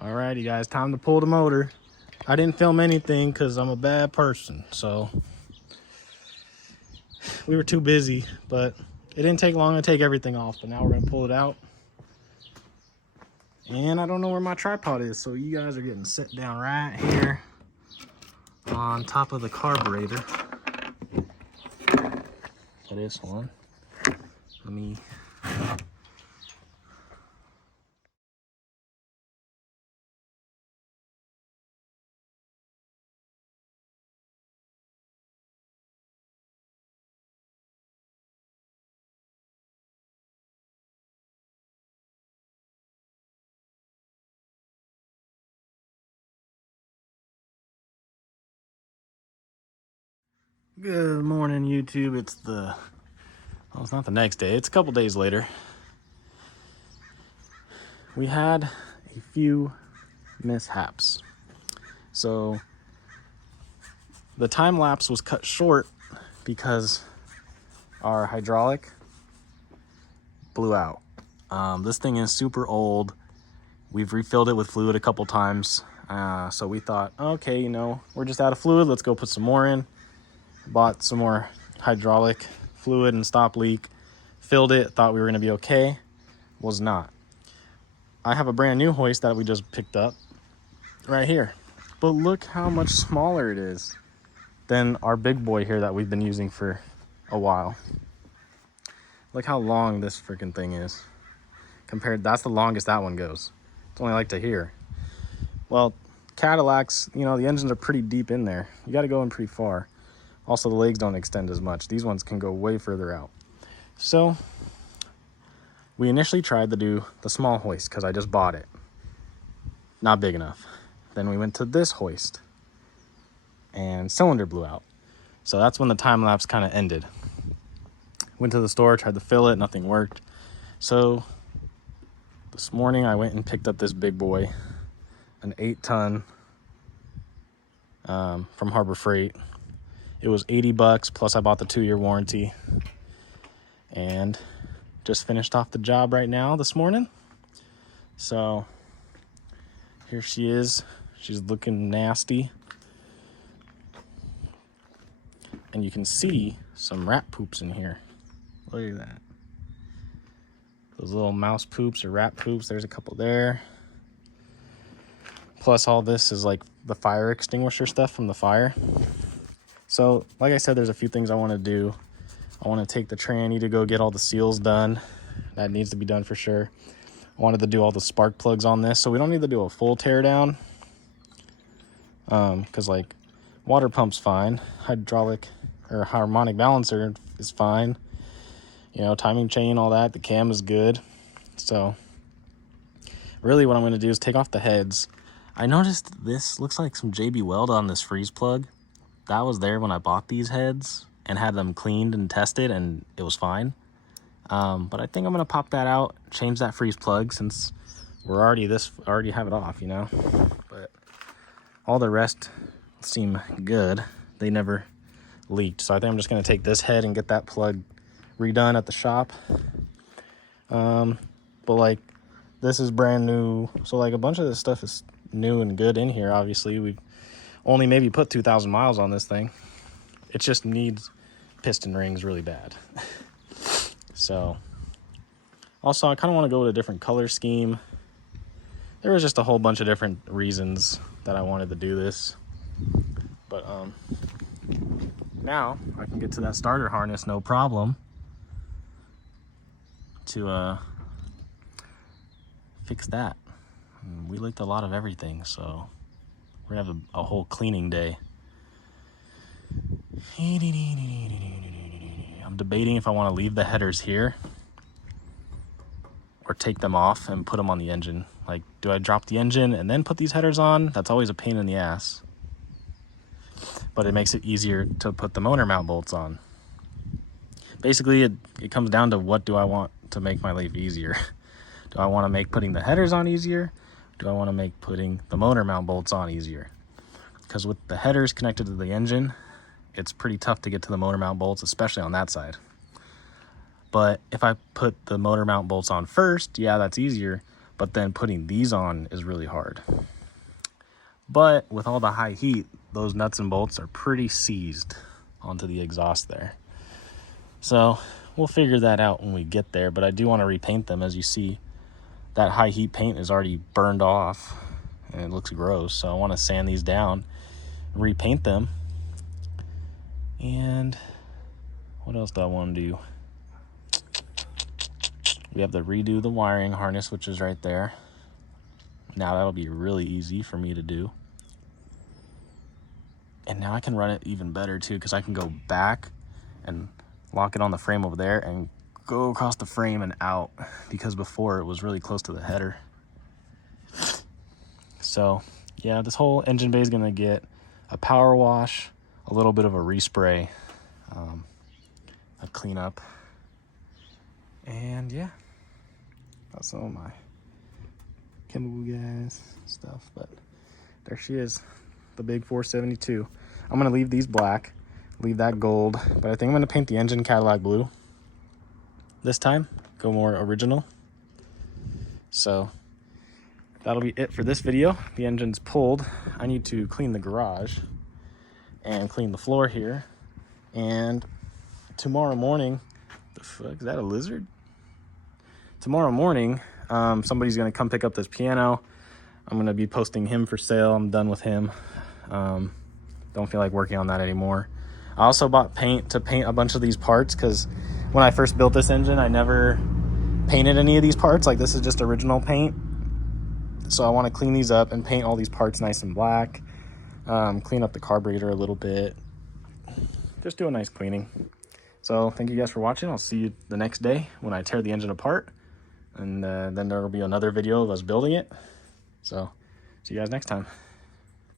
Alrighty guys, time to pull the motor. I didn't film anything because I'm a bad person, so we were too busy, but it didn't take long to take everything off. But now we're gonna pull it out. And I don't know where my tripod is, so you guys are getting set down right here on top of the carburetor. For this one, let me. Good morning, YouTube. Well, it's not the next day. It's a couple days later. We had a few mishaps. So the time lapse was cut short because our hydraulic blew out. This thing is super old. We've refilled it with fluid a couple times. So we thought, okay, we're just out of fluid. Let's go put some more in. Bought some more hydraulic fluid and stop leak. Filled it, thought we were gonna be okay. Was not. I have a brand new hoist that we just picked up right here. But look how much smaller it is than our big boy here that we've been using for a while. Look how long this freaking thing is. That's the longest that one goes. It's only like to here. Well, Cadillacs, the engines are pretty deep in there. You gotta go in pretty far. Also, the legs don't extend as much. These ones can go way further out. So we initially tried to do the small hoist because I just bought it. Not big enough. Then we went to this hoist and cylinder blew out. So that's when the time lapse kind of ended. Went to the store, tried to fill it, nothing worked. So this morning I went and picked up this big boy, an 8-ton from Harbor Freight. It was $80 plus I bought the 2-year warranty, and just finished off the job right now this morning. So here she is. She's looking nasty, and you can see some rat poops in here. Look at that. Those little mouse poops or rat poops. There's a couple there. Plus all this is like the fire extinguisher stuff from the fire. So, like I said, there's a few things I want to do. I want to take the tranny to go get all the seals done. That needs to be done for sure. I wanted to do all the spark plugs on this, so we don't need to do a full tear down. Because like water pump's fine. Hydraulic or harmonic balancer is fine. Timing chain, all that. The cam is good. So really what I'm going to do is take off the heads. I noticed this looks like some JB Weld on this freeze plug. That was there when I bought these heads and had them cleaned and tested, and it was fine. But I think I'm gonna pop that out, change that freeze plug since we're already have it off, But all the rest seem good. They never leaked. So I think I'm just gonna take this head and get that plug redone at the shop. But like this is brand new. So like a bunch of this stuff is new and good in here. Obviously we've only maybe put 2,000 miles on this thing. It just needs piston rings really bad. So also I kind of want to go with a different color scheme. There was just a whole bunch of different reasons that I wanted to do this. But now I can get to that starter harness no problem to fix that. We leaked a lot of everything, so we're gonna have a whole cleaning day. I'm debating if I want to leave the headers here or take them off and put them on the engine. Like, do I drop the engine and then put these headers on? That's always a pain in the ass. But it makes it easier to put the motor mount bolts on. Basically, it comes down to what do I want to make my life easier. Do I want to make putting the headers on easier? Do I want to make putting the motor mount bolts on easier? Because with the headers connected to the engine, it's pretty tough to get to the motor mount bolts, especially on that side. But if I put the motor mount bolts on first, yeah, that's easier. but then putting these on is really hard. But with all the high heat, those nuts and bolts are pretty seized onto the exhaust there. So we'll figure that out when we get there, but I do want to repaint them. As you see, that high heat paint is already burned off and it looks gross. So I want to sand these down, repaint them. And what else do I want to do? We have to redo the wiring harness, which is right there. Now that'll be really easy for me to do. And now I can run it even better too, because I can go back and lock it on the frame over there and go across the frame and out, because before it was really close to the header. So yeah, this whole engine bay is gonna get a power wash, a little bit of a respray, a cleanup, and yeah, that's some of my chemical gas stuff. But there she is, the big 472. I'm gonna leave these black, leave that gold, but I think I'm gonna paint the engine Cadillac blue this time, go more original. So that'll be it for this video. The engine's pulled. I need to clean the garage and clean the floor here. And tomorrow morning, the fuck, is that a lizard? Tomorrow morning, somebody's gonna come pick up this piano. I'm gonna be posting him for sale. I'm done with him. Don't feel like working on that anymore. I also bought paint to paint a bunch of these parts, because when I first built this engine, I never painted any of these parts. Like, this is just original paint. So I want to clean these up and paint all these parts nice and black. Clean up the carburetor a little bit. Just do a nice cleaning. So thank you guys for watching. I'll see you the next day when I tear the engine apart. And then there will be another video of us building it. So see you guys next time.